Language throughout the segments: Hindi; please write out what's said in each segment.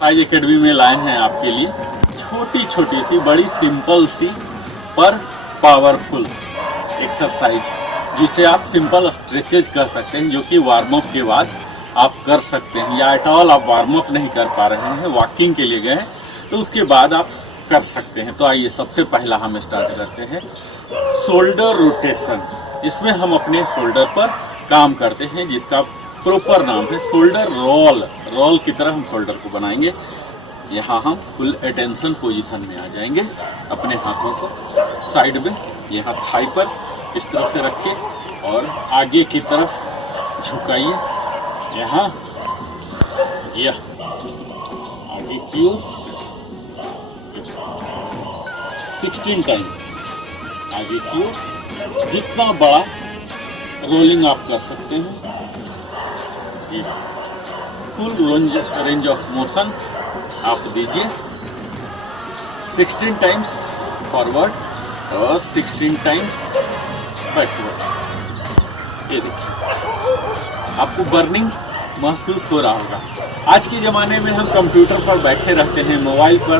साइज एकेडमी में लाए हैं आपके लिए छोटी छोटी सी बड़ी सिंपल सी पर पावरफुल एक्सरसाइज, जिसे आप सिंपल स्ट्रेचेज कर सकते हैं, जो कि वार्म अप के बाद आप कर सकते हैं, या एट ऑल आप वार्म अप नहीं कर पा रहे हैं, वॉकिंग के लिए गए हैं, तो उसके बाद आप कर सकते हैं। तो आइए सबसे पहला हम स्टार्ट करते हैं शोल्डर रोटेशन। इसमें हम अपने शोल्डर पर काम करते हैं, जिसका प्रॉपर नाम है शोल्डर रोल। रोल की तरह हम शोल्डर को बनाएंगे। यहाँ हम फुल अटेंशन पोजीशन में आ जाएंगे। अपने हाथों को साइड में, यहाँ थाई पर इस तरह से रखिए और आगे की तरफ झुकाइए। यहाँ यह आगे की ओर 16 टाइम्स, आगे की ओर जितना बड़ा रोलिंग आप कर सकते हैं। फुल रेंज ऑफ मोशन आप दीजिए। 16 टाइम्स फॉरवर्ड और 16 टाइम्स बैकवर्ड। ये देखिए आपको बर्निंग महसूस हो रहा होगा। आज के ज़माने में हम कंप्यूटर पर बैठे रहते हैं, मोबाइल पर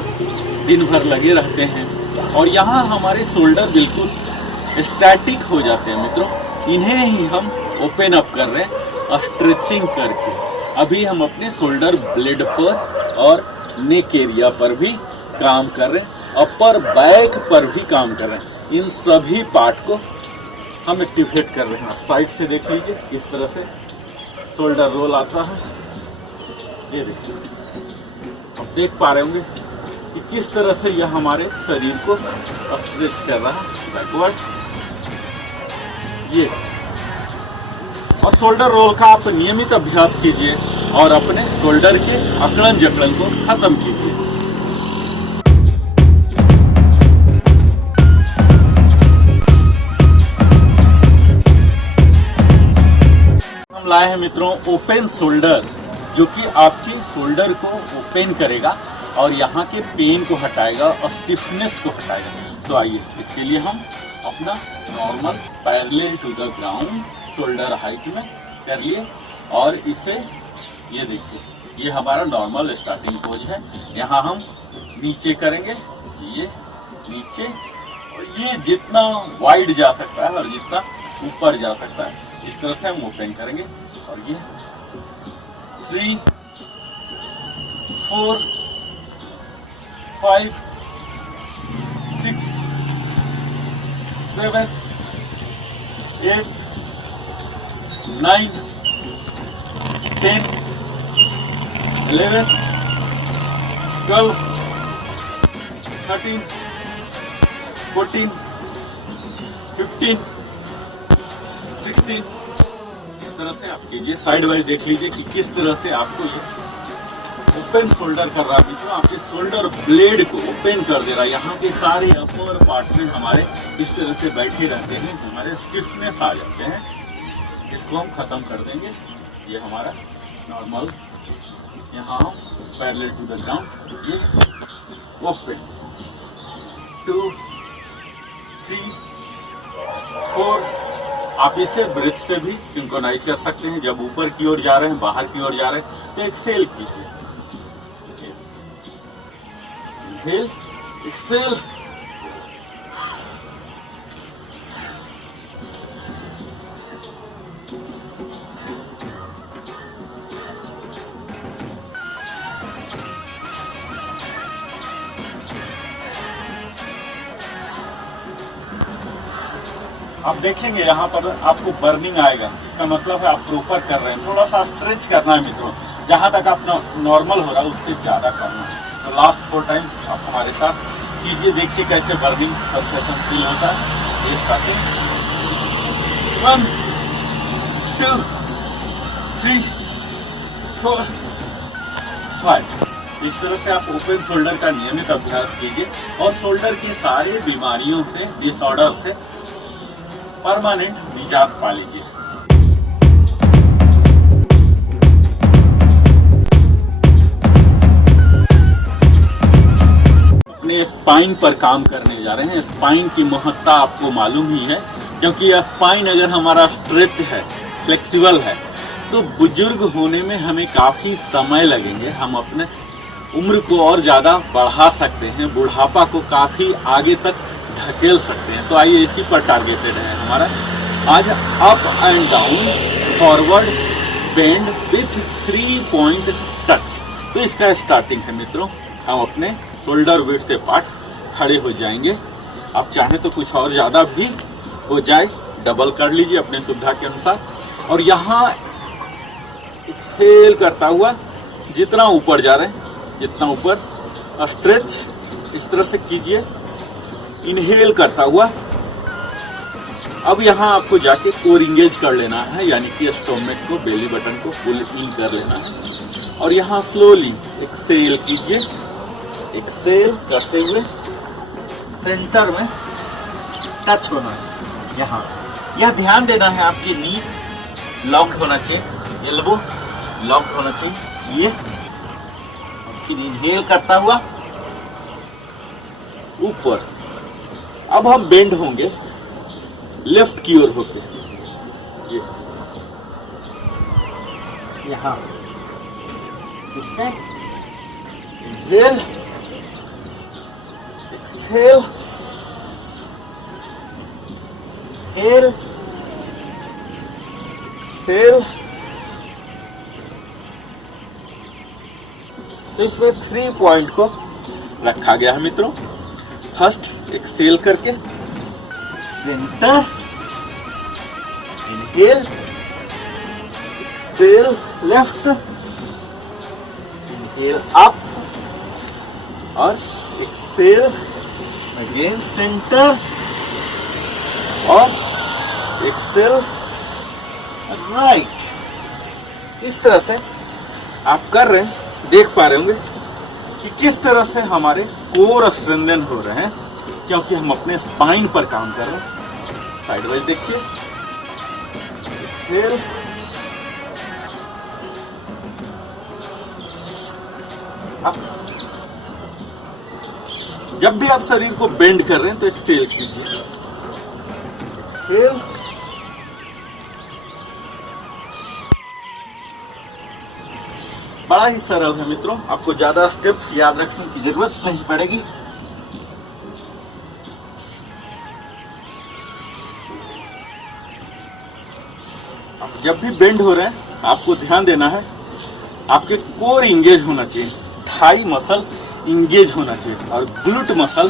दिन भर लगे रहते हैं, और यहाँ हमारे शोल्डर बिल्कुल स्टैटिक हो जाते हैं मित्रों। इन्हें ही हम ओपन अप कर रहे हैं स्ट्रेचिंग करके। अभी हम अपने शोल्डर ब्लेड पर और नेक एरिया पर भी काम कर रहे हैं, अपर बैक पर भी काम कर रहे हैं। इन सभी पार्ट को हम एक्टिवेट कर रहे हैं। साइड से देख लीजिए किस तरह से शोल्डर रोल आता है। ये देखिए, आप देख पा रहे होंगे कि किस तरह से यह हमारे शरीर को स्ट्रेच कर रहा है बैकवर्ड। ये और शोल्डर रोल का आप नियमित अभ्यास कीजिए और अपने शोल्डर के अकड़न जकड़न को खत्म कीजिए। हम लाए हैं मित्रों ओपन शोल्डर, जो कि आपके शोल्डर को ओपन करेगा और यहाँ के पेन को हटाएगा और स्टिफनेस को हटाएगा। तो आइए इसके लिए हम अपना normal parallel to the ground shoulder height में कर लिए, और इसे ये देखिए, ये हमारा नॉर्मल स्टार्टिंग पोज है। यहाँ हम नीचे करेंगे, ये नीचे, और ये जितना वाइड जा सकता है और जितना ऊपर जा सकता है, इस तरह से हम ओपन करेंगे। और ये 3 4 5 6 7 8 9 10 11 12 13 14 15 16। इस तरह से आप कीजिए। साइड वाइज देख लीजिए कि किस तरह से आपको ये ओपन शोल्डर कर रहा है। तो आपके शोल्डर ब्लेड को ओपन कर दे रहा है। यहाँ के सारे अपर पार्ट में हमारे इस तरह से बैठे रहते हैं, हमारे स्टिफनेस आ जाते हैं। इसको हम खत्म कर देंगे। ये हमारा नॉर्मल, यहाँ हम पैरेलल टू द ग्राउंड, ये ओपन 2 3 4। आप इसे ब्रेथ से भी सिंक्रोनाइज कर सकते हैं। जब ऊपर की ओर जा रहे हैं, बाहर की ओर जा रहे हैं, तो एक्सेल कीजिए। Inhale, exhale. आप देखेंगे यहाँ पर आपको बर्निंग आएगा। इसका मतलब है आप प्रॉपर कर रहे हैं। थोड़ा सा स्ट्रेच करना है मित्रों, जहाँ तक आप नॉर्मल हो रहा है उससे ज़्यादा करना है। तो लास्ट 4 टाइम्स आप हमारे साथ कीजिए, देखिए कैसे बर्निंग सेंसेशन फील होता है। ये स्टार्टिंग 1 2 3 4 5। इस तरह से आप ओपन शोल्डर का नियमित अभ्यास कीजिए और शोल्डर की सारी बीमारियों से, डिसऑर्डर से परमानेंट निजात पा लीजिए। अपने स्पाइन पर काम करने जा रहे हैं। स्पाइन की महत्ता आपको मालूम ही है, क्योंकि स्पाइन अगर हमारा स्ट्रेच है, फ्लेक्सिबल है, तो बुजुर्ग होने में हमें काफ़ी समय लगेंगे। हम अपने उम्र को और ज्यादा बढ़ा सकते हैं, बुढ़ापा को काफी आगे तक ढकेल सकते हैं। तो आइए इसी पर टारगेटेड है हमारा आज up and down forward bend with 3 point touch. तो इसका स्टार्टिंग है मित्रों, हम अपने शोल्डर विड्थ से पार्ट खड़े हो जाएंगे। आप चाहें तो कुछ और ज्यादा भी हो जाए, डबल कर लीजिए अपने सुविधा के अनुसार। और यहाँ एक्सहेल करता हुआ जितना ऊपर जा रहे हैं, जितना ऊपर स्ट्रेच इस तरह से कीजिए। इनहेल करता हुआ अब यहाँ आपको जाके कोर इंगेज कर लेना है, यानी कि स्टोमक को, बेली बटन को पुल इन कर लेना है। और यहाँ स्लोली एक्सेल कीजिए। एक्सेल करते हुए सेंटर में टच होना है। यहाँ यह ध्यान देना है आपकी नी लॉक्ड होना चाहिए, एल्बो लॉक्ड होना चाहिए। ये फिर इनहेल करता हुआ ऊपर। अब हम बेंड होंगे लेफ्ट की ओर होके, ये यहाँ इनहेल एक्सहेल हेल एक्सहेल। तो इसमें 3 पॉइंट को रखा गया है मित्रों। फर्स्ट एक्सेल करके centre, inhale, exhale left, inhale up और एक्सेल अगेन सेंटर और एक्सेल राइट। इस तरह से आप कर रहे हैं, देख पा रहे होंगे कि किस तरह से हमारे कोर स्ट्रेंथन हो रहे हैं, क्योंकि हम अपने स्पाइन पर काम कर रहे हैं। साइड वाइज देखिए, एक्सेल अप। जब भी आप शरीर को बेंड कर रहे हैं तो एक्सेल कीजिए। एक्सेल बड़ा ही सरल है मित्रों, आपको ज्यादा स्टेप्स याद रखने की जरूरत नहीं पड़ेगी। आप जब भी बेंड हो रहे हैं आपको ध्यान देना है, आपके कोर इंगेज होना चाहिए, थाई मसल इंगेज होना चाहिए और ग्लूट मसल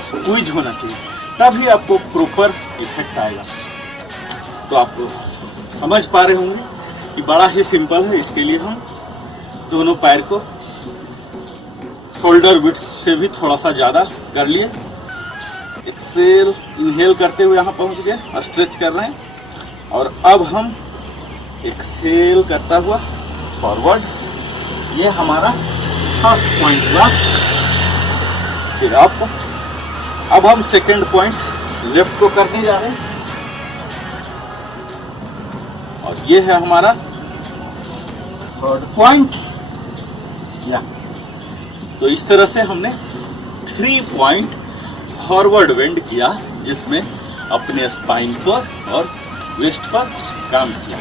स्क्वीज होना चाहिए, तभी आपको प्रॉपर इफेक्ट आएगा। तो आप समझ पा रहे होंगे कि बड़ा ही सिंपल है। इसके लिए हम दोनों पैर को शोल्डर विड्थ से भी थोड़ा सा ज्यादा कर लिए। एक्सेल इनहेल करते हुए यहाँ पहुंच गए, स्ट्रेच कर रहे हैं। और अब हम एक्सेल करता हुआ फॉरवर्ड, ये हमारा फर्स्ट पॉइंट हुआ। फिर अब हम सेकेंड पॉइंट लेफ्ट को करने जा रहे हैं और ये है हमारा थर्ड पॉइंट। या तो इस तरह से हमने 3 पॉइंट फॉरवर्ड बेंड किया, जिसमें अपने स्पाइन पर और वेस्ट पर काम किया।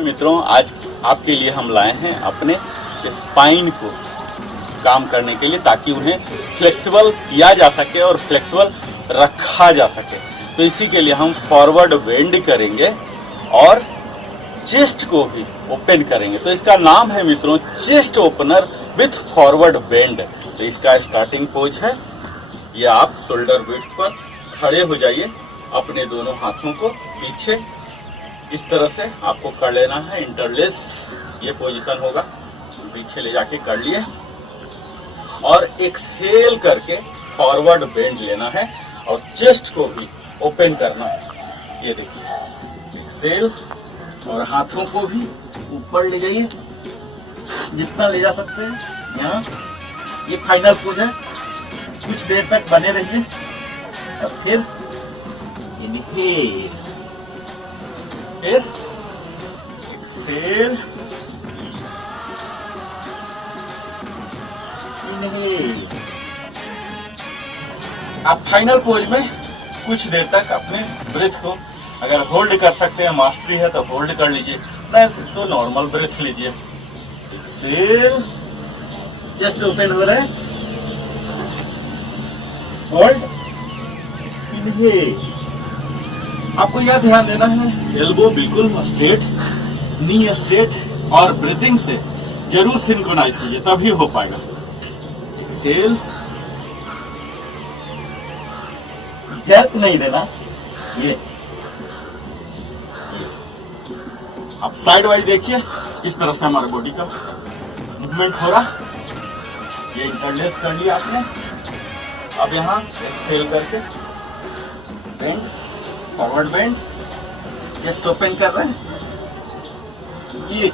मित्रों, आज आपके लिए हम लाए हैं अपने स्पाइन को काम करने के लिए, ताकि उन्हें फ्लेक्सिबल किया जा सके और फ्लेक्सिबल रखा जा सके। तो इसी के लिए हम फॉरवर्ड बेंड करेंगे और चेस्ट को भी ओपन करेंगे। तो इसका नाम है मित्रों chest opener with forward bend. तो इसका स्टार्टिंग पोज है, ये आप शोल्डर विड्थ पर खड़े हो जाइए, अपने दोनों हाथों को पीछे इस तरह से आपको कर लेना है, इंटरलेस ये पोजीशन होगा, पीछे ले जाके कर लिए और एक्सहेल करके फॉरवर्ड बेंड लेना है और चेस्ट को भी ओपन करना है। ये देखिए, एक्सेल और हाथों को भी ऊपर ले जाइए, जितना ले जा सकते हैं। यहाँ ये फाइनल पोज है, कुछ देर तक बने रहिए और फिर इनहेल, फिर एक्सेल, इनहेल। आप फाइनल पोज में कुछ देर तक अपने ब्रेथ को अगर होल्ड कर सकते हैं, मास्टरी है तो होल्ड कर लीजिए, नहीं तो नॉर्मल ब्रेथ लीजिए। एक्सेल, चेस्ट ओपन हो रहा है, होल्ड, इनहेल। आपको यह ध्यान देना है एल्बो बिल्कुल स्ट्रेट, नी स्ट्रेट, और ब्रीथिंग से जरूर सिंक्रोनाइज कीजिए तभी हो पाएगा। एक्सेल, जर्क नहीं देना, ये आप साइड वाइज देखिए किस तरह से हमारे बॉडी का मूवमेंट हो रहा। ये इंटरलेस कर लिया आपने। अब यहाँ एक्सेल करके bend, forward bend, chest open कर रहे हैं, ये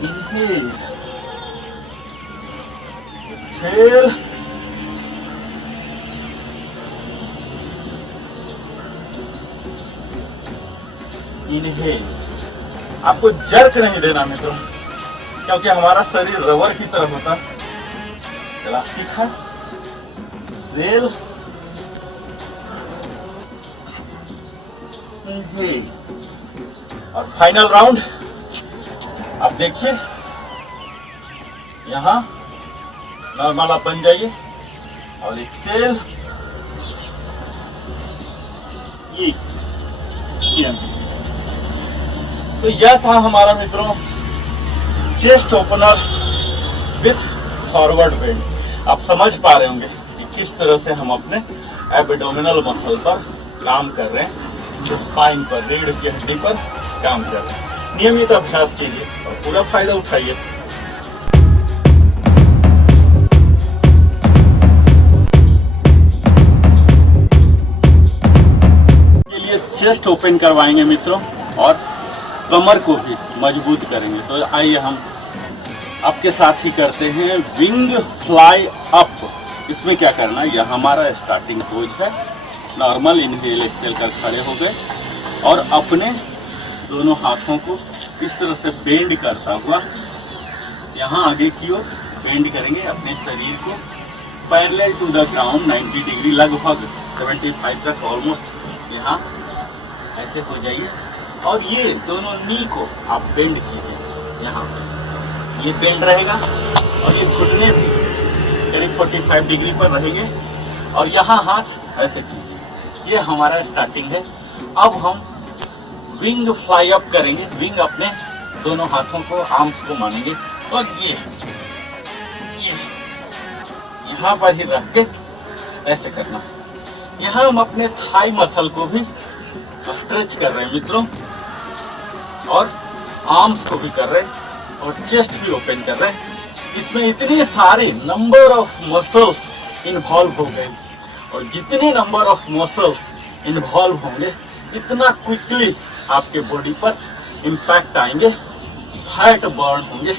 इनहेल, एक्सेल, इनहेल। आपको जर्क नहीं देना मित्रों, क्योंकि हमारा शरीर रबर की तरह होता है, इलास्टिक है। सेल, इनहेल, और फाइनल राउंड आप देखिए, यहां नॉर्मल आप बन जाइए और एक्सेल, ये तो यह था हमारा मित्रों chest opener with forward bend. आप समझ पा रहे होंगे कि किस तरह से हम अपने एब्डोमिनल मसल पर काम कर रहे हैं, स्पाइन पर, रीढ़ की हड्डी पर काम कर रहे हैं। नियमित अभ्यास कीजिए और पूरा फायदा उठाइए। के लिए चेस्ट ओपन करवाएंगे मित्रों और कमर को भी मजबूत करेंगे। तो आइए हम आपके साथ ही करते हैं विंग फ्लाई अप। इसमें क्या करना है, यह हमारा स्टार्टिंग पोज है। नॉर्मल इनहेल एक्सेल कर खड़े हो गए और अपने दोनों हाथों को इस तरह से बेंड करता हुआ यहाँ आगे की ओर बेंड करेंगे। अपने शरीर को parallel to the ground 90 degree, लगभग 75 तक ऑलमोस्ट यहाँ ऐसे हो जाइए। और ये दोनों नी को आप बेंड कीजिए, यहाँ ये बेंड रहेगा और ये घुटने भी करीब 45 डिग्री पर रहेंगे और यहाँ हाथ ऐसे कीजिए। ये हमारा स्टार्टिंग है। अब हम विंग फ्लाई अप करेंगे। विंग अपने दोनों हाथों को, आर्म्स को मानेंगे और ये यहाँ पर ही रख के ऐसे करना। यहाँ हम अपने थाई मसल को भी स्ट्रेच कर रहे हैं मित्रों, और आर्म्स को भी कर रहे हैं और चेस्ट भी ओपन कर रहे हैं। इसमें इतने सारे नंबर ऑफ मसल्स इन्वॉल्व हो गए और जितने नंबर ऑफ मसल्स इन्वॉल्व होंगे इतना क्विकली आपके बॉडी पर इम्पैक्ट आएंगे, फैट बर्न होंगे।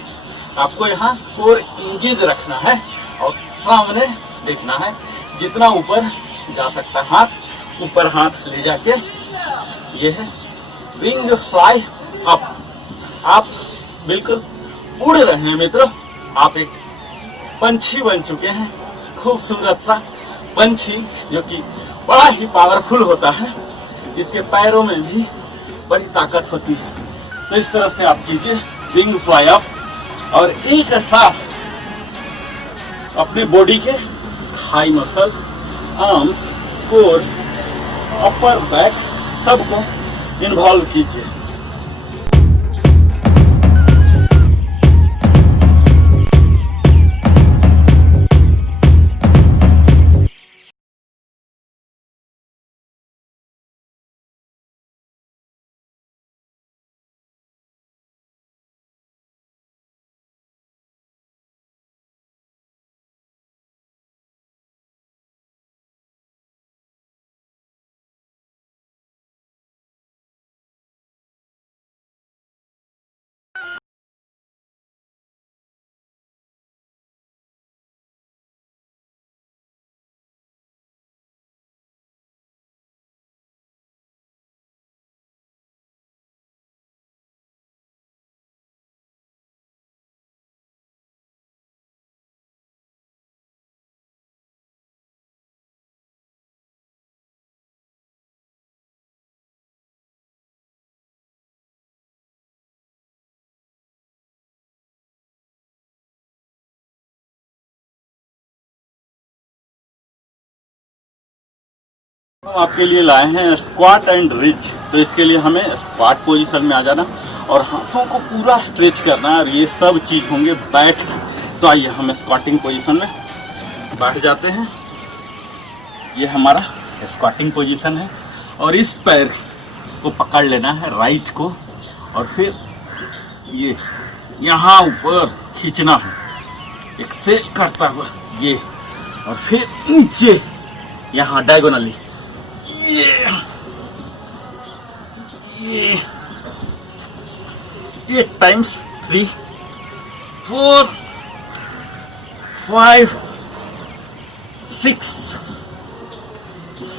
आपको यहाँ कोर इंगेज रखना है और सामने देखना है। जितना ऊपर जा सकता है हाथ, ऊपर हाथ ले जाके, ये है विंग फ्लाई अप। आप बिल्कुल उड़ रहे हैं मित्रों। आप एक पंछी बन चुके हैं, खूबसूरत सा पंछी जो कि बड़ा ही पावरफुल होता है। इसके पैरों में भी बड़ी ताकत होती है। तो इस तरह से आप कीजिए विंग फ्लाई अप और एक साथ अपने बॉडी के thigh muscle, arms, core, upper back सबको इन्वॉल्व कीजिए। हम आपके लिए लाए हैं स्क्वाट एंड रिच। तो इसके लिए हमें स्क्वाट पोजीशन में आ जाना और हाथों को पूरा स्ट्रेच करना और ये सब चीज़ होंगे बैठ के। तो आइए हम स्क्वाटिंग पोजीशन में बैठ जाते हैं। ये हमारा स्क्वाटिंग पोजीशन है और इस पैर को पकड़ लेना है राइट को और फिर ये यहाँ ऊपर खींचना है एक्सेल करता हुआ ये, और फिर नीचे यहाँ डायगोनली ये 8 times 3 4 5 6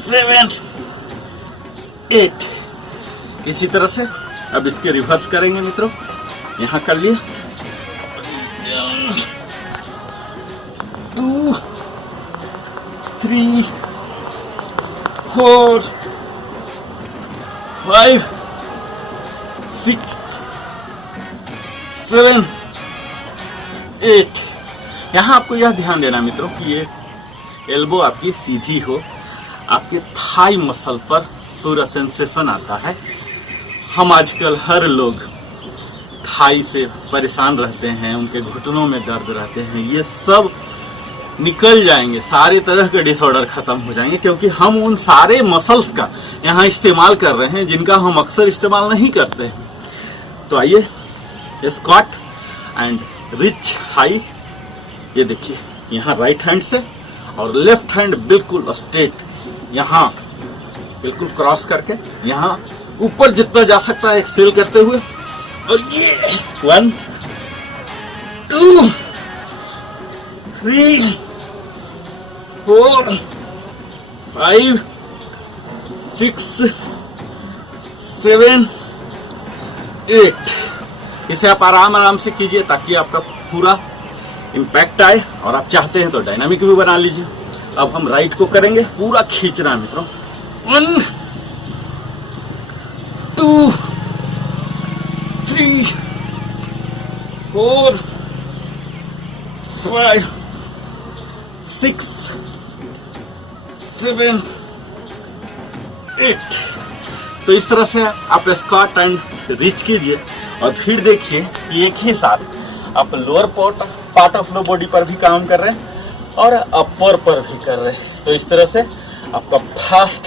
7 8। इसी तरह से अब इसके रिवर्स करेंगे मित्रों। यहाँ कर लिए 2 3 4 5 6 7 8। यहाँ आपको यह ध्यान देना मित्रों कि ये एल्बो आपकी सीधी हो, आपके थाई मसल पर पूरा सेंसेशन आता है। हम आजकल हर लोग थाई से परेशान रहते हैं, उनके घुटनों में दर्द रहते हैं, ये सब निकल जाएंगे, सारे तरह के डिसऑर्डर खत्म हो जाएंगे क्योंकि हम उन सारे मसल्स का यहाँ इस्तेमाल कर रहे हैं जिनका हम अक्सर इस्तेमाल नहीं करते हैं। तो आइए स्क्वाट एंड रिच हाई। ये देखिए यहाँ राइट हैंड से और लेफ्ट हैंड बिल्कुल स्ट्रेट, यहाँ बिल्कुल क्रॉस करके यहाँ ऊपर जितना जा सकता है एक्सेल करते हुए। और ये 1 2 3 4 5 6 7 8। इसे आप आराम से कीजिए ताकि आपका पूरा इम्पैक्ट आए, और आप चाहते हैं तो डायनामिक भी बना लीजिए। अब हम राइट को करेंगे, पूरा खींचना है मित्रों। 1 2 3 4 5 6 7 8। तो इस तरह से आप स्क्वाट एंड रिच कीजिए और फिर देखिए कि एक ही साथ आप lower part of low body पर भी काम कर रहे हैं और अपर पर भी कर रहे हैं। तो इस तरह से आपका फास्ट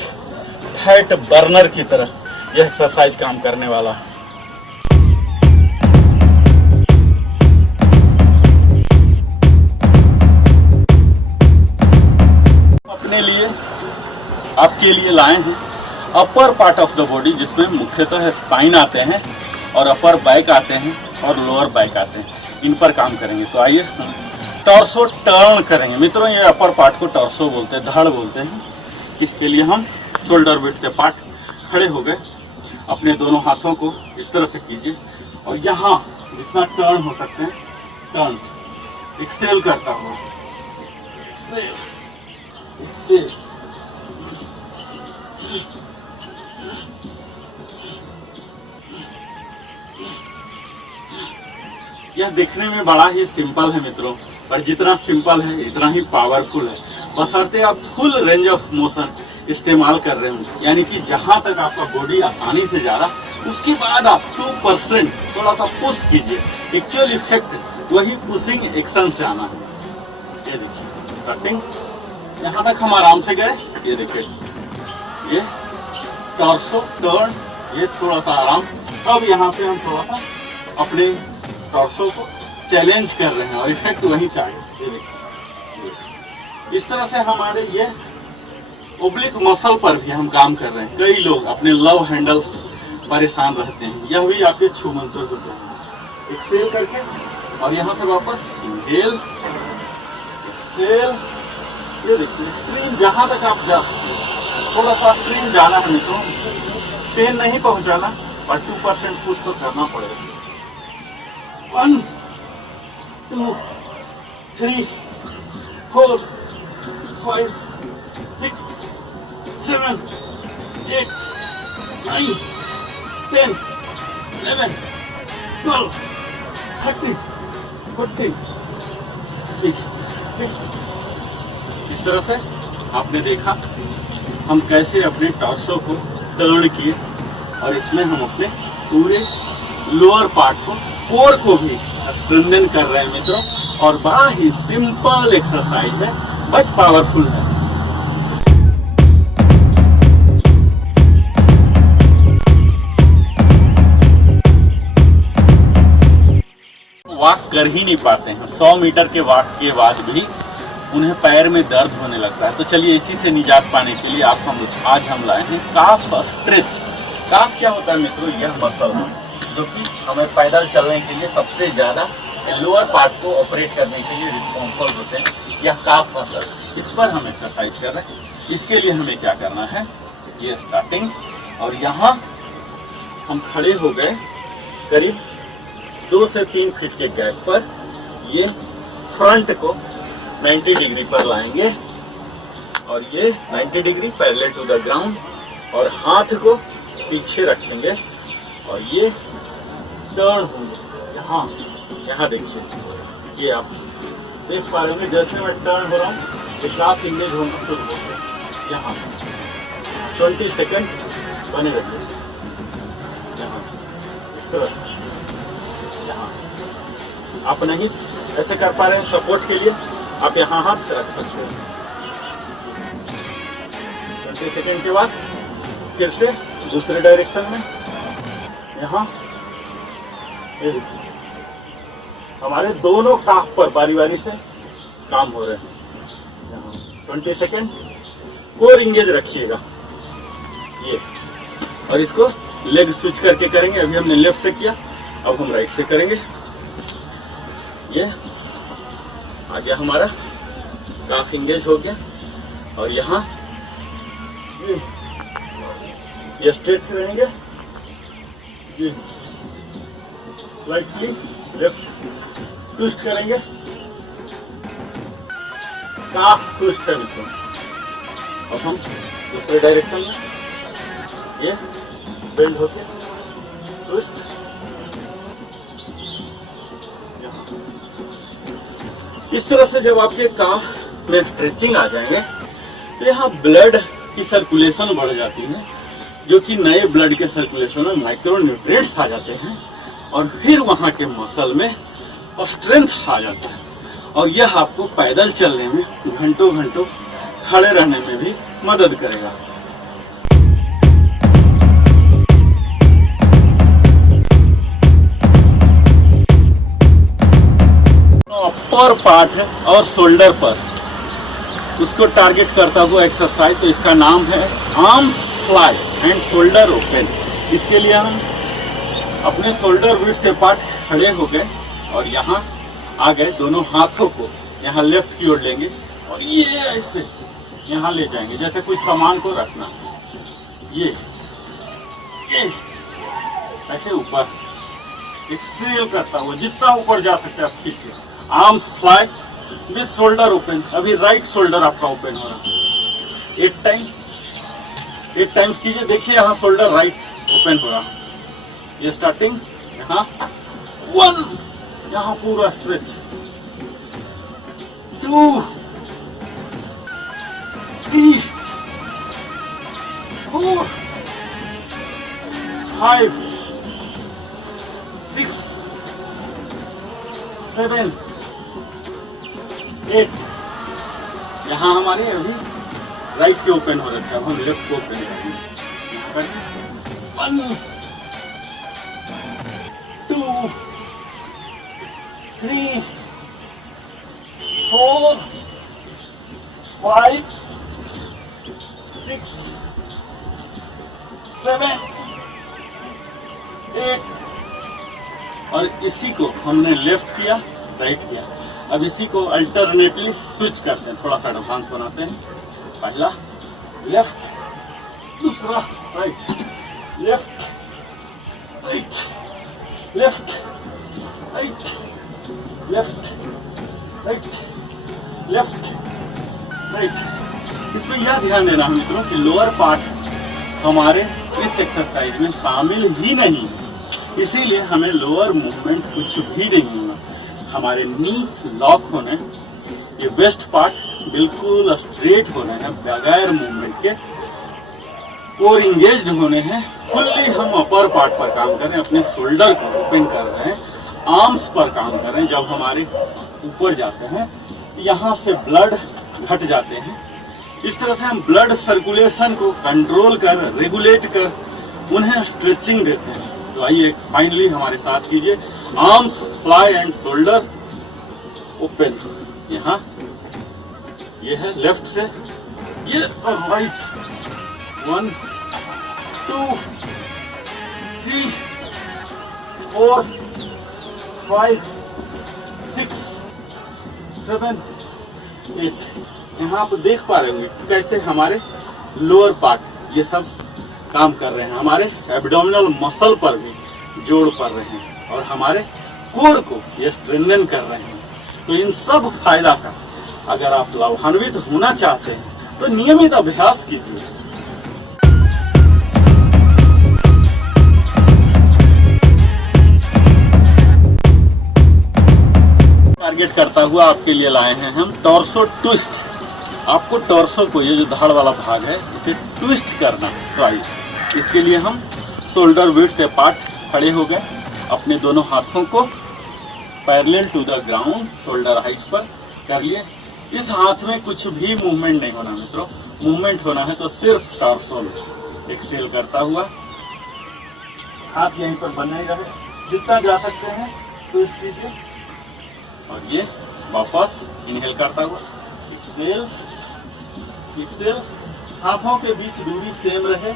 फैट बर्नर की तरह यह एक्सरसाइज काम करने वाला है। अपने लिए आपके लिए लाए हैं upper part of the body जिसमें मुख्यतः स्पाइन आते हैं और अपर बैक आते हैं और लोअर बैक आते हैं, इन पर काम करेंगे। तो आइए टॉर्सो टर्न करेंगे मित्रों। ये अपर पार्ट को टॉर्सो बोलते हैं, धड़ बोलते हैं। इसके लिए हम शोल्डर विड्थ के पार्ट खड़े हो गए, अपने दोनों हाथों को इस तरह से कीजिए और यहाँ जितना टर्न हो सकते हैं टर्न एक्सेल करता हुआ, एक्सेल। यह देखने में बड़ा ही सिंपल है मित्रों, पर जितना सिंपल है इतना ही पावरफुल है, बशर्ते आप फुल रेंज ऑफ मोशन इस्तेमाल कर रहे हो, यानी कि जहां तक आपका बॉडी आसानी से जा रहा उसके बाद आप 2% थोड़ा सा पुश कीजिए। एक्चुअल इफेक्ट वही पुशिंग एक्शन से आना है। ये देखिए स्टार्टिंग यहाँ तक हम आराम से गए, ये देखिए ये टॉर्सो टर्न, ये थोड़ा सा आराम। अब यहाँ से हम थोड़ा सा अपने टॉर्सो को चैलेंज कर रहे हैं और इफेक्ट वहीं से आएगा। ये देखिए इस तरह से हमारे ये ओब्लिक मसल पर भी हम काम कर रहे हैं। कई लोग अपने लव हैंडल से परेशान रहते हैं, यह भी आपके छू मंत्र हो जाएंगे। एक्सेल करके और यहाँ से वापस इनहेल एक्सेल। ये देखिए स्क्रीन जहाँ तक आप जा सकते हैं, थोड़ा सा स्क्रीन जाना है तो पेन नहीं पहुँचाना, पर 2% पुश तो करना पड़ेगा। 1 2 3 4 5 6 7 8 9 10 11 12 13 14 15। इस तरह से आपने देखा हम कैसे अपने टॉर्सो को टर्न किए और इसमें हम अपने पूरे लोअर पार्ट को, कोर को भी स्ट्रेंथन कर रहे हैं मित्रों। और बड़ा ही सिंपल एक्सरसाइज है बट पावरफुल है। वॉक कर ही नहीं पाते हैं, 100 मीटर के वॉक के बाद भी उन्हें पैर में दर्द होने लगता है। तो चलिए इसी से निजात पाने के लिए आज हम लाए हैं काफ स्ट्रेच। काफ क्या होता है मित्रों? यह मसल है जो कि हमें पैदल चलने के लिए सबसे ज्यादा लोअर पार्ट को ऑपरेट करने के लिए रिस्पॉन्सिबल होते हैं। यह काफ मसल, इस पर हम एक्सरसाइज कर रहे हैं। इसके लिए हमें क्या करना है, ये स्टार्टिंग, और यहाँ हम खड़े हो गए करीब 2 से 3 फीट के गैप पर। ये फ्रंट को 90 डिग्री पर लाएंगे और ये 90 degree parallel to the ground, और हाथ को पीछे रखेंगे और ये टर्न होंगे। यहाँ देखिए, ये आप देख पा रहे हैं जैसे मैं टर्न हो रहा हूँ ये काफ इंगेज होना शुरू हो गया। यहाँ 20 सेकंड बने रहिए। यहाँ इस तरह आप नहीं ऐसे कर पा रहे हैं सपोर्ट के लिए, आप यहाँ हाथ रख सकते हैं। 20 सेकंड के बाद फिर से दूसरे डायरेक्शन में। यहाँ हमारे दोनों काफ पर बारी बारी से काम हो रहे हैं। यहाँ 20 सेकंड कोर इंगेज रखिएगा ये, और इसको लेग स्विच करके करेंगे। अभी हमने लेफ्ट से किया, अब हम राइट से करेंगे। ये आ गया हमारा काफ इंगेज हो गया, और यहाँ ये स्ट्रेट रहेंगे, ये राइटली लेफ्ट ट्विस्ट करेंगे, काफ ट्विस्ट है मित्रों। अब हम दूसरे डायरेक्शन में ये बेंड होके ट्विस्ट। इस तरह से जब आपके काफ में स्ट्रेचिंग आ जाएंगे तो यहाँ ब्लड की सर्कुलेशन बढ़ जाती है, जो कि नए ब्लड के सर्कुलेशन में माइक्रो न्यूट्रिएंट्स आ जाते हैं, और फिर वहाँ के मसल में स्ट्रेंथ आ जाता है, और यह आपको पैदल चलने में, घंटों घंटों खड़े रहने में भी मदद करेगा। अपर पार्ट और शोल्डर पर उसको टारगेट करता हुआ एक्सरसाइज, तो इसका नाम है arms fly and shoulder open. इसके लिए हम अपने शोल्डर विड्थ के पार्ट खड़े हो गए और यहाँ आ गए, दोनों हाथों को यहाँ लेफ्ट की ओर लेंगे और ये ऐसे यहाँ ले जाएंगे जैसे कुछ सामान को रखना। ये ऐसे ऊपर एक्सेल करता हुआ जितना ऊपर जा सकते हैं आप खींचिए। Arms fly with shoulder open. अभी राइट शोल्डर आपका ओपन हो रहा है। 8 टाइम्स कीजिए, देखिए यहाँ शोल्डर राइट ओपन हो रहा। ये स्टार्टिंग यहाँ 1, यहाँ पूरा स्ट्रेच, 2, 3, 4, 5, 6, 7, 8। यहाँ हमारे अभी राइट के ओपन हो रखा है, अब हम लेफ्ट को ओपन करेंगे। 1, 2, 3, 4, 5, 6, 7, 8। और इसी को हमने लेफ्ट किया, राइट किया। अब इसी को अल्टरनेटली स्विच करते हैं, थोड़ा सा एडवांस बनाते हैं। पहला लेफ्ट, दूसरा right, left right, left right, left right, left right. इसमें यह ध्यान देना है मित्रों कि लोअर पार्ट हमारे इस एक्सरसाइज में शामिल ही नहीं है, इसीलिए हमें लोअर मूवमेंट कुछ भी नहीं होना। हमारे नी लॉक होने, ये वेस्ट पार्ट बिल्कुल स्ट्रेट होना है बगैर मूवमेंट के, कोर इंगेज्ड होने हैं। फुल्ली हम अपर पार्ट पर काम कर रहे हैं, अपने शोल्डर को ओपन कर रहे हैं, आर्म्स पर काम कर रहे हैं। जब हमारे ऊपर जाते हैं यहाँ से ब्लड घट जाते हैं। इस तरह से हम ब्लड सर्कुलेशन को कंट्रोल कर, रेगुलेट कर उन्हें स्ट्रेचिंग देते हैं। तो आइए फाइनली हमारे साथ कीजिए। Arms fly and shoulder open. यहाँ ये है लेफ्ट से, ये राइट। 1 2 3 4 5 6 7 8। यहाँ आप देख पा रहे होंगे कैसे हमारे लोअर पार्ट ये सब काम कर रहे हैं। हमारे एब्डोमिनल मसल पर भी जोड़ पड़ रहे हैं और हमारे कोर को ये स्ट्रेंथन कर रहे हैं। तो इन सब फायदा का अगर आप लाभान्वित होना चाहते हैं तो नियमित अभ्यास कीजिए। टारगेट करता हुआ आपके लिए लाए हैं हम टॉर्सो ट्विस्ट। आपको टॉर्सो को, ये जो धड़ वाला भाग है, इसे ट्विस्ट करना है। तो आइए इसके लिए हम शोल्डर विड्थ अपार्ट खड़े हो गए, अपने दोनों हाथों को parallel to the ground shoulder height पर कर लिए। इस हाथ में कुछ भी मूवमेंट नहीं होना मित्रों। मूवमेंट होना है तो सिर्फ टॉर्सो में। एक्सेल करता हुआ हाथ यहीं पर बने रहे, जितना जा सकते हैं ट्विस्ट कीजिए। और ये वापस इनहेल करता हुआ एक्सेल एक्सेल। हाथों के बीच दूरी सेम रहे,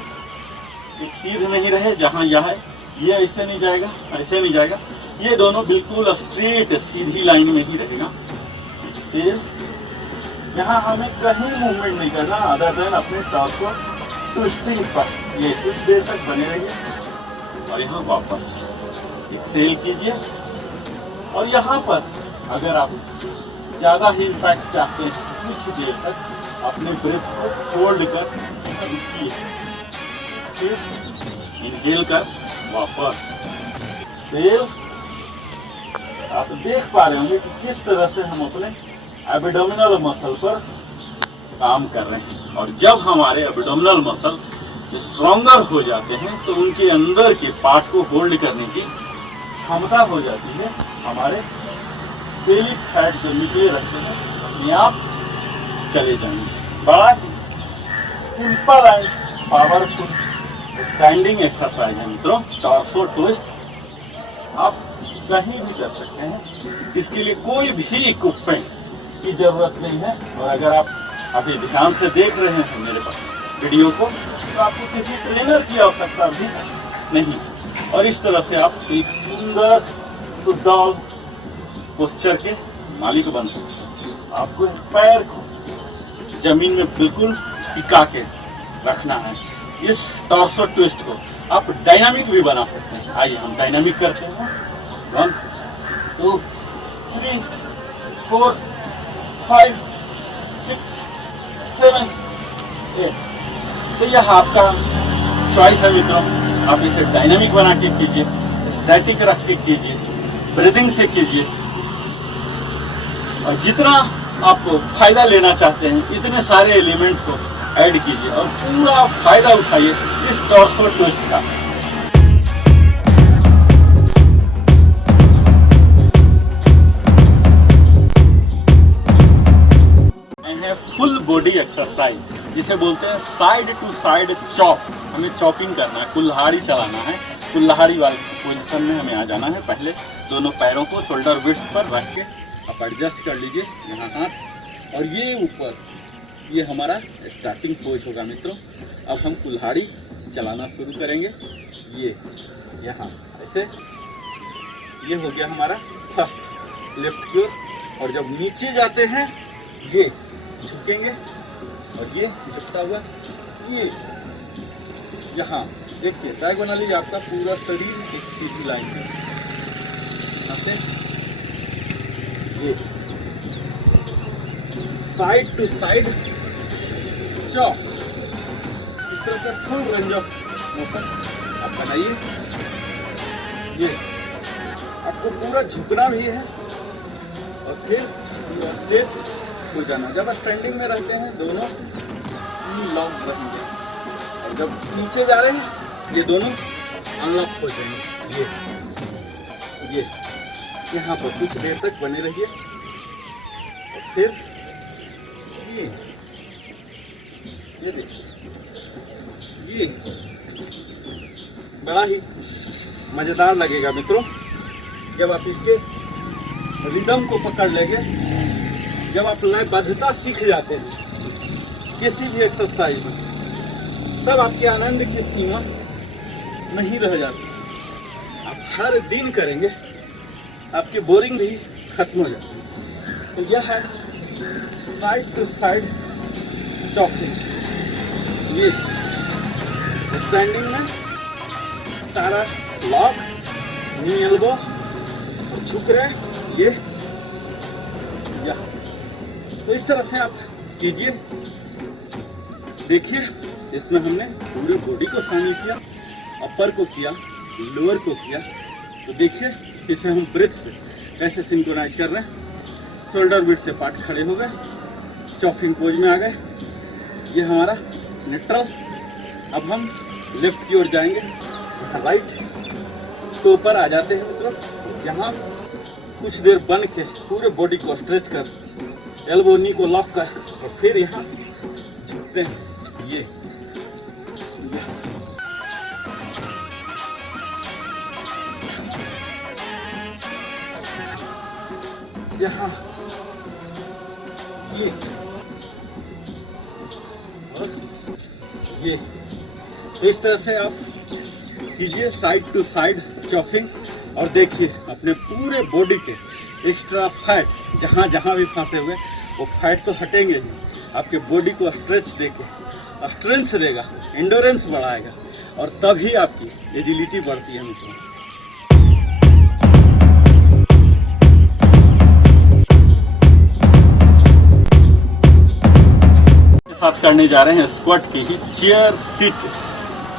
एक सीध नहीं रहे। जहां यह है ये ऐसे नहीं जाएगा, ऐसे नहीं जाएगा, ये दोनों बिल्कुल स्ट्रेट सीधी लाइन में ही रहेगा। एक्सेल। यहाँ हमें कहीं मूवमेंट नहीं करना अदर देन अपने टॉर्सो ट्विस्टिंग पर। ये कुछ देर तक बने रहिए और यहाँ वापस एक्सेल कीजिए। और यहाँ पर अगर आप ज्यादा ही इम्पैक्ट चाहते हैं कुछ देर तक अपने ब्रेथ को होल्ड कर रुकिए, फिर इनहेल कर वापस एक्सेल। आप देख पा रहे होंगे कि किस तरह से हम अपने एब्डोमिनल मसल पर काम कर रहे हैं। और जब हमारे एब्डोमिनल मसल स्ट्रॉन्गर हो जाते हैं तो उनके अंदर के पार्ट को होल्ड करने की क्षमता हो जाती है। हमारे बेली फैट जो निकले रहते हैं अपने आप चले जाएंगे। बड़ा simple and powerful standing exercise है मित्रों, टॉर्सो ट्विस्ट। आप कहीं भी कर सकते हैं, इसके लिए कोई भी इक्विपमेंट की जरूरत नहीं है। और अगर आप अभी ध्यान से देख रहे हैं मेरे पास वीडियो को, तो आपको किसी ट्रेनर की आवश्यकता भी नहीं। और इस तरह से आप एक सुंदर सुडौल पोस्चर के मालिक बन सकते हैं। आपको पैर को जमीन में बिल्कुल टिका के रखना है। इस टॉर्सो ट्विस्ट को आप डायनामिक भी बना सकते हैं। आइए हम डायनामिक करते हैं। 1 2 3 4 5 6 7 8। तो यह आपका चॉइस है मित्रों। आप इसे डायनामिक बना के कीजिए, स्टैटिक रख के कीजिए, ब्रीदिंग से कीजिए। और जितना आपको फायदा लेना चाहते हैं इतने सारे एलिमेंट को ऐड कीजिए और पूरा फायदा उठाइए इस टॉर्सो ट्विस्ट का। फुल बॉडी एक्सरसाइज जिसे बोलते हैं साइड टू साइड चॉप। हमें चॉपिंग करना है, कुल्हाड़ी चलाना है। कुल्हाड़ी वाली पोजीशन में हमें आ जाना है। पहले दोनों पैरों को शोल्डर विड्थ पर रख के आप एडजस्ट कर लीजिए यहाँ हाथ, और ये ऊपर ये हमारा स्टार्टिंग पोज होगा मित्रों। अब हम कुल्हाड़ी चलाना शुरू करेंगे। ये यहाँ ऐसे, ये हो गया हमारा फर्स्ट लेफ्ट की ओर। और जब नीचे जाते हैं ये झुकेंगे और ये झुकता हुआ ये यहाँ देखिए डायगोनली आपका पूरा शरीर एक सीधी लाइन में यहाँ से ये साइड टू साइड चॉप। इस तरह से फुल रेंज ऑफ मोशन आप बनाइए। ये आपको पूरा झुकना भी है और फिर स्ट्रेट हो जाना। जब स्टैंडिंग में रहते हैं दोनों लॉन्ग रहेंगे और जब नीचे जा रहे हैं ये दोनों अनलॉक हो जाएंगे। ये यहाँ पर कुछ देर तक बने रहिए और फिर ये देखिए, ये बड़ा ही मजेदार लगेगा मित्रों जब आप इसके रिदम को पकड़ लेंगे। जब आप लयबद्धता सीख जाते हैं किसी भी एक्सरसाइज में, तब आपके आनंद की सीमा नहीं रह जाती। आप हर दिन करेंगे, आपकी बोरिंग भी खत्म हो जाती है। तो यह है साइड टू साइड चॉकिंग। ये स्टैंडिंग में सारा लॉक, नी एल्बो और झुक रहे ये या। तो इस तरह से आप कीजिए। देखिए इसमें हमने पूरी बॉडी को शामिल किया, अपर को किया, लोअर को किया। तो देखिए इसे हम ब्रेथ से कैसे सिंक्रोनाइज कर रहे हैं। शोल्डर बीट से पार्ट खड़े हो गए, चॉकिंग पोज में आ गए। ये हमारा न्यूट्रल। अब हम लेफ्ट की ओर जाएंगे, राइट तो ऊपर आ जाते हैं मित्रों। यहाँ कुछ देर बन के पूरे बॉडी को स्ट्रेच कर, एल्बो नी को लॉक कर और फिर यहाँ झुकते हैं। ये यहाँ ये और ये। इस तरह से आप कीजिए साइड टू साइड चॉकिंग और देखिए अपने पूरे बॉडी के एक्स्ट्रा फैट जहाँ जहाँ भी फंसे हुए वो फैट तो हटेंगे ही। आपके बॉडी को स्ट्रेच देके स्ट्रेंथ देगा, एंडोरेंस बढ़ाएगा और तभी आपकी एजिलिटी बढ़ती है मित्रों। साथ करने जा रहे हैं स्क्वाट की ही चेयर सीट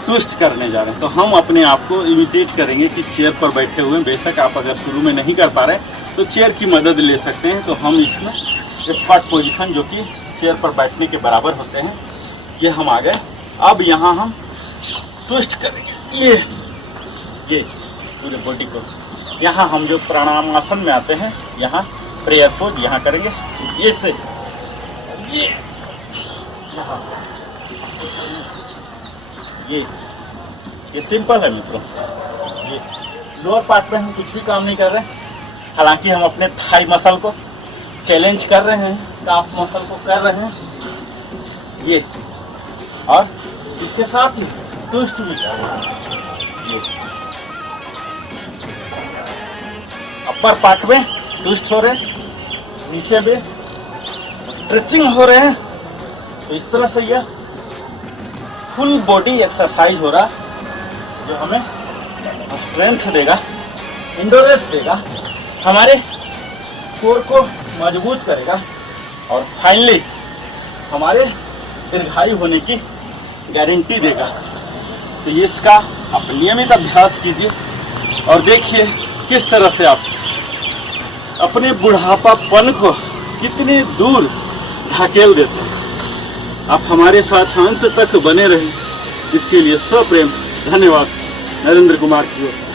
ट्विस्ट करने जा रहे हैं। तो हम अपने आप को इमिटेट करेंगे कि चेयर पर बैठे हुए। बेशक आप अगर शुरू में नहीं कर पा रहे तो चेयर की मदद ले सकते हैं। तो हम इसमें स्क्वाट पोजीशन जो कि चेयर पर बैठने के बराबर होते हैं, ये हम आ गए। अब यहाँ हम ट्विस्ट करेंगे ये पूरे बॉडी को। यहाँ हम जो प्राणायाम आसन में आते हैं, यहाँ प्रेयर पोज यहाँ करेंगे। ये से ये ये सिंपल है मित्रों। ये लोअर पार्ट में हम कुछ भी काम नहीं कर रहे हैं। हालांकि हम अपने थाई मसल को चैलेंज कर रहे हैं, काफ मसल को कर रहे हैं ये, और इसके साथ ही ट्विस्ट भी कर रहे हैं। ये अपर पार्ट में ट्विस्ट हो रहे हैं, नीचे में स्ट्रेचिंग हो रहे हैं। तो इस तरह से यह फुल बॉडी एक्सरसाइज हो रहा है जो हमें स्ट्रेंथ देगा, एंडोरेंस देगा, हमारे कोर को मजबूत करेगा और फाइनली हमारे दीर्घायु होने की गारंटी देगा। तो ये इसका आप नियमित अभ्यास कीजिए और देखिए किस तरह से आप अपने बुढ़ापापन को कितनी दूर ढकेल देते हैं। आप हमारे साथ अंत तक बने रहें, इसके लिए सप्रेम धन्यवाद। नरेंद्र कुमार की ओर से।